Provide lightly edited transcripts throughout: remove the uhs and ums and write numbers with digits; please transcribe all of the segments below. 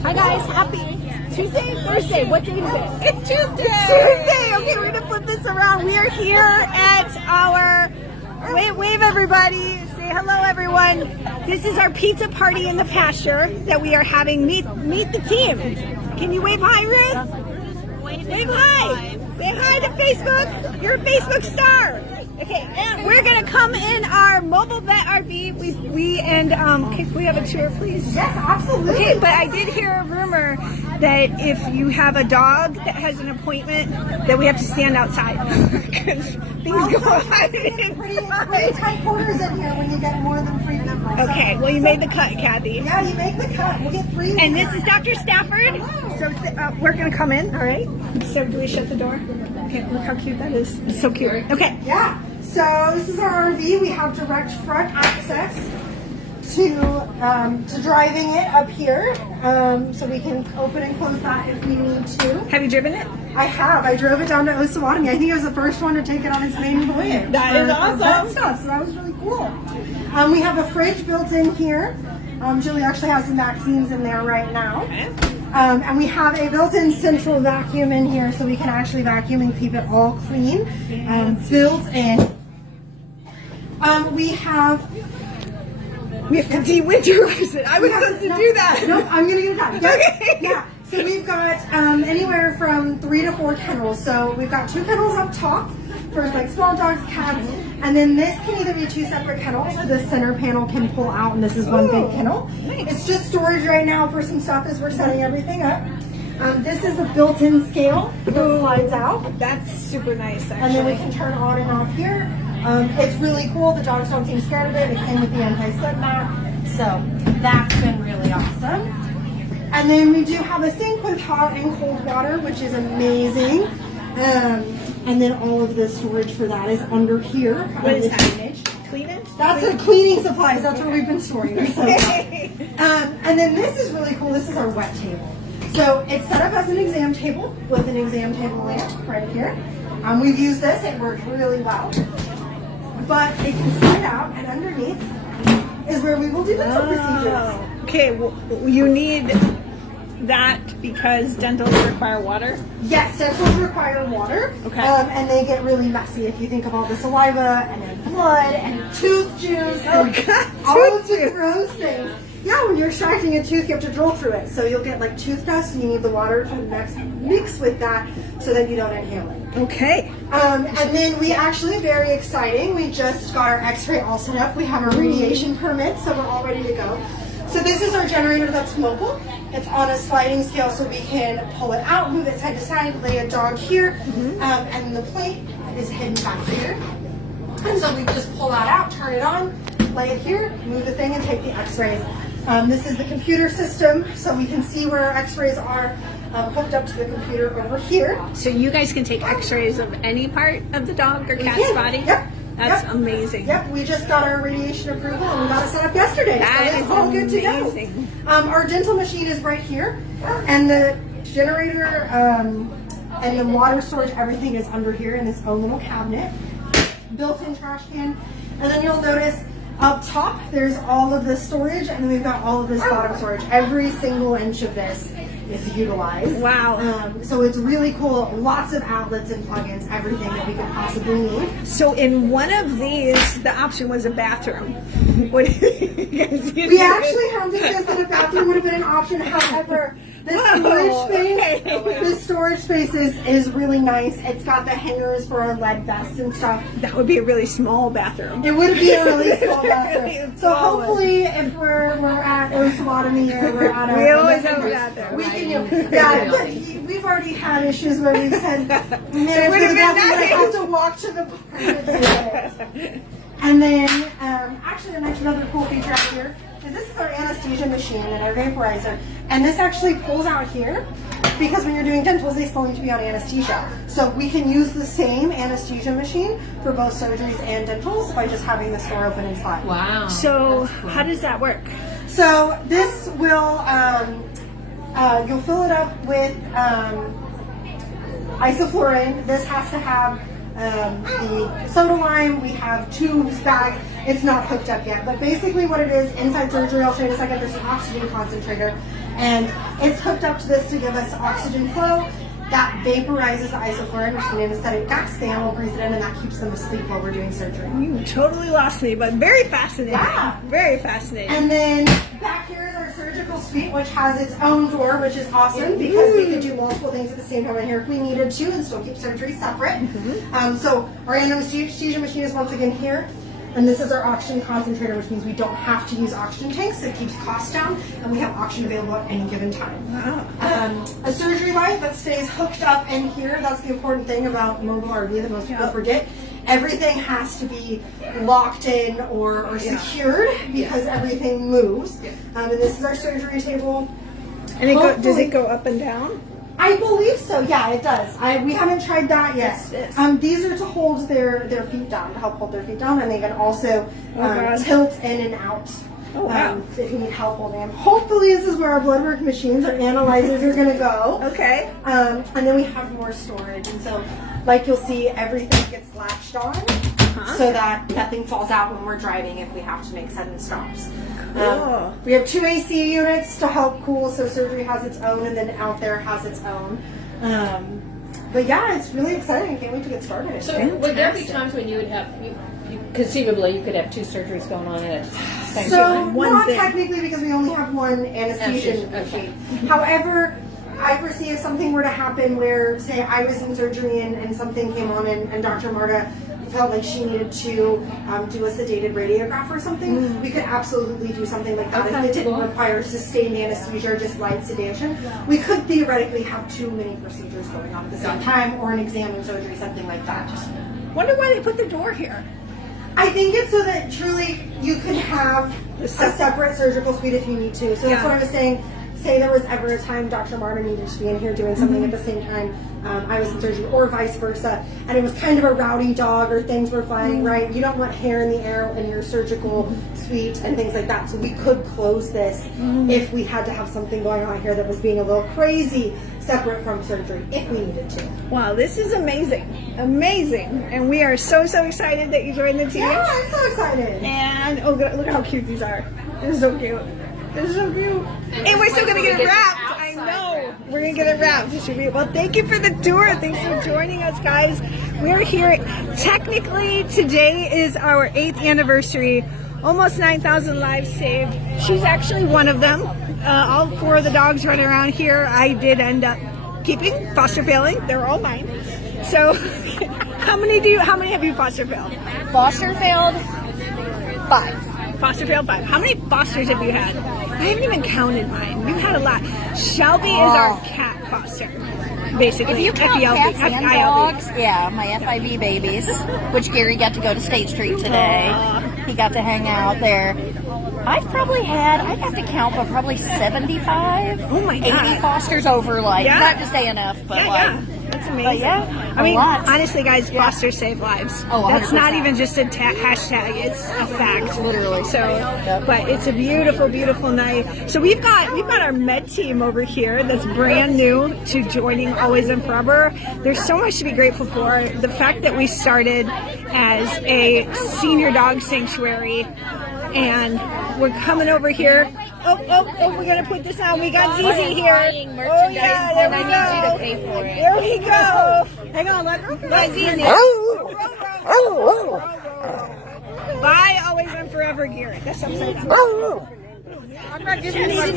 Hi guys, happy Tuesday, Thursday, what day is it? It's Tuesday! It's Tuesday! Okay, we're gonna flip this around. We are here at our, wave everybody, say hello everyone. This is our pizza party in the pasture that we are having. Meet the team. Can you wave hi, Ruth? Wave hi! Say hi to Facebook. You're a Facebook star. Okay, and we're gonna come in our mobile vet RV. Can we have a tour, please? Yes, absolutely. Okay, but I did hear a rumor that if you have a dog that has an appointment, that we have to stand outside because things go on Pretty tight quarters in here when you get more than 3 members. Okay, well you made the cut, Kathy. Yeah, you make the cut. We'll get 3. And this is Dr. Stafford. So we're gonna come in. All right. So do we shut the door? Okay, look how cute that is. It's so cute. Okay. Yeah. So this is our RV. We have direct front access to driving it up here. So we can open and close that if we need to. Have you driven it? I have. I drove it down to Osawatomie. I think I was the first one to take it on its maiden voyage. That is awesome. Stuff, so that was really cool. We have a fridge built in here. Julie actually has some vaccines in there right now. Okay. And we have a built-in central vacuum in here so we can actually vacuum and keep it all clean. Built in. We have to de-winterize it. I was supposed to do that. No, I'm going to get it done. Yeah. Okay. Yeah. So we've got anywhere from 3 to 4 kennels. So we've got 2 kennels up top for like small dogs, cats, and then this can either be 2 separate kennels or the center panel can pull out and this is one big kennel. Nice. It's just storage right now for some stuff as we're setting everything up. This is a built-in scale that slides out. That's super nice, actually. And then we can turn on and off here. It's really cool. The dogs don't seem scared of it. It came with the anti-slip mat. So that's been really awesome. And then we do have a sink with hot and cold water, which is amazing. And then all of the storage for that is under here. What is that? Cleaning? That's a cleaning supplies. That's where we've been storing our stuff. And then this is really cool. This is our wet table. So it's set up as an exam table with an exam table lamp right here. We've used this. It worked really well. But it can slide out, and underneath is where we will do dental procedures. Okay, well, you need that because dentals require water? Yes, dentals require water. Okay. And they get really messy if you think of all the saliva and then blood and tooth juice and all of the gross things. Yeah, when you're extracting a tooth, you have to drill through it. So you'll get like tooth dust and you need the water to mix with that so that you don't inhale it. Okay. And then we actually, very exciting, we just got our x-ray all set up. We have our radiation permit, so we're all ready to go. So this is our generator that's mobile. It's on a sliding scale so we can pull it out, move it side to side, lay a dog here, and the plate is hidden back here. And so we just pull that out, turn it on, lay it here, move the thing, and take the x-rays. This is the computer system, so we can see where our x-rays are hooked up to the computer over here. So you guys can take x-rays of any part of the dog or cat's body? Yep. That's amazing. Yep, we just got our radiation approval and we got it set up yesterday. That so is it's all good to amazing. go. Our dental machine is right here, and the generator and the water storage, everything is under here in this own little cabinet. Built-in trash can, and then you'll notice up top there's all of this storage, and then we've got all of this bottom storage. Every single inch of this is utilized. Wow. So it's really cool. Lots of outlets and plugins, everything that we could possibly need. So in one of these, the option was a bathroom. What do you guys We actually have discussed that a bathroom would have been an option. However, the storage space is really nice. It's got the hangers for our lead vests and stuff. That would be a really small bathroom. It would be a really small bathroom. So hopefully, if we're at Osawatomie or we're at we always have a bathroom. We can, but we've already had issues where we've said, man, we're gonna have to walk to the park and do it. And then, actually, another cool feature out here is this is our anesthesia machine and our vaporizer. And this actually pulls out here because when you're doing dentals, they still need to be on anesthesia. So we can use the same anesthesia machine for both surgeries and dentals by just having this door open and slide. Wow. So how does that work? So this will, you'll fill it up with isoflurane. This has to have the soda lime. We have tubes, bags. It's not hooked up yet, but basically what it is, inside surgery, I'll show you in a second, there's an oxygen concentrator, And it's hooked up to this to give us oxygen flow that vaporizes the isoflurane, which is an anesthetic gas. The animal breathes it in, and that keeps them asleep while we're doing surgery. You totally lost me, but very fascinating. Yeah. Very fascinating. And then back here is our surgical suite, which has its own door, which is awesome because we could do multiple things at the same time in here if we needed to and still keep surgery separate. So our anesthesia machine is once again here. And this is our oxygen concentrator, which means we don't have to use oxygen tanks. So it keeps costs down, and we have oxygen available at any given time. Wow. A surgery light that stays hooked up in here. That's the important thing about mobile RV that most people forget. Everything has to be locked in or secured because everything moves. And this is our surgery table. And does it go up and down? I believe so. Yeah, it does. We haven't tried that yet. Yes. These are to hold their feet down, to help hold their feet down, and they can also tilt in and out. Oh, wow. If you need help holding them. Hopefully this is where our blood work machines, our analyzers are going to go. Okay. And then we have more storage. And so, like you'll see, everything gets latched on so that nothing falls out when we're driving if we have to make sudden stops. Cool. We have 2 AC units to help cool, so surgery has its own, and then out there has its own. But yeah, it's really exciting. I can't wait to get started. So would there be times when you would have, conceivably, you could have 2 surgeries going on at the same time? Not technically, because we only have one anesthesia machine. However, I foresee if something were to happen where, say, I was in surgery and something came on and Dr. Marta felt like she needed to do a sedated radiograph or something, we could absolutely do something like that. If it didn't require sustained anesthesia or just light sedation, we could theoretically have 2 mini procedures going on at the same time, or an exam and surgery, something like that. Wonder why they put the door here. I think it's so that truly you can have a separate surgical suite if you need to. So that's what I was saying. Say there was ever a time Dr. Marta needed to be in here doing something at the same time I was in surgery, or vice versa, and it was kind of a rowdy dog or things were flying, right? You don't want hair in the air in your surgical suite and things like that. So we could close this if we had to have something going on here that was being a little crazy, separate from surgery, if we needed to. Wow, this is amazing. Amazing. And we are so excited that you joined the team. Yeah, I'm so excited. And oh, look how cute these are. They're so cute. They're so cute. And we're still going to get it wrapped. I know. We're going to get it wrapped. Well, thank you for the tour. Thanks for joining us, guys. We're here. Technically, today is our 8th anniversary. Almost 9,000 lives saved. She's actually one of them. All 4 of the dogs running around here, I did end up keeping, foster failing. They're all mine. So, how many have you foster failed? Foster failed 5. Foster failed 5. How many fosters have you had? I haven't even counted mine. You've had a lot. Shelby is our cat foster, basically. If you count FELB, cats and FILB. dogs, yeah, my FIV babies, which Gary got to go to State Street today. He got to hang out there. I've probably had, I'd have to count, but probably 75, Oh my God. 80 fosters over, like, not just ANF, but like, That's amazing. but yeah, I mean, lot. honestly, guys, fosters save lives. Oh, 100%. That's not even just a hashtag; it's a fact. Literally. So, but it's a beautiful, beautiful night. So we've got our med team over here that's brand new to joining Always and Forever. There's so much to be grateful for. The fact that we started as a senior dog sanctuary, and we're coming over here. Oh, we're going to put this on. We got Zizi here. Oh, yeah, there we go. I need you to pay for it. There we go. Hang on, let Zizi. Buy Always and Forever gear. That's upside down. I'm not giving you money.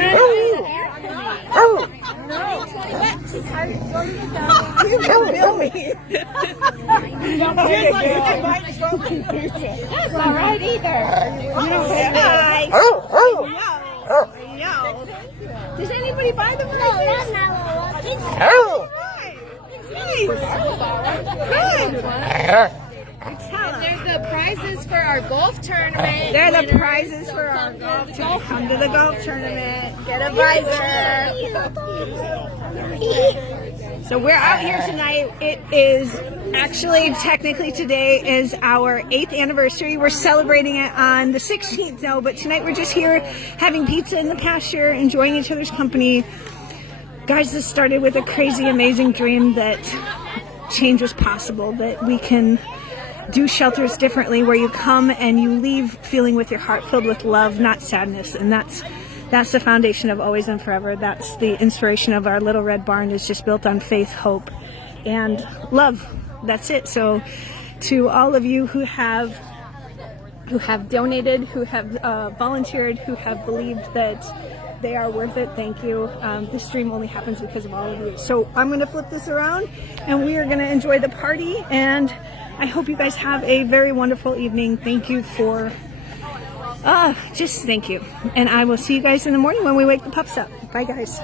You kill me. That's all right either. You don't say hi. No. Does anybody buy them? No, that's not Good. And they're the prizes for our golf tournament. They're the prizes for our golf tournament. Come to the golf tournament. Get a visor. So we're out here tonight. It is actually, technically today is our 8th anniversary. We're celebrating it on the 16th now, but tonight we're just here having pizza in the pasture, enjoying each other's company. Guys, this started with a crazy, amazing dream that change was possible, that we can do shelters differently, where you come and you leave feeling with your heart filled with love, not sadness. And that's That's the foundation of Always and Forever. That's the inspiration of our little red barn, is just built on faith, hope, and love. That's it. So to all of you who have donated, who have volunteered, who have believed that they are worth it, thank you. This dream only happens because of all of you. So I'm going to flip this around and we are going to enjoy the party, and I hope you guys have a very wonderful evening. Thank you for just thank you, and I will see you guys in the morning when we wake the pups up. Bye guys.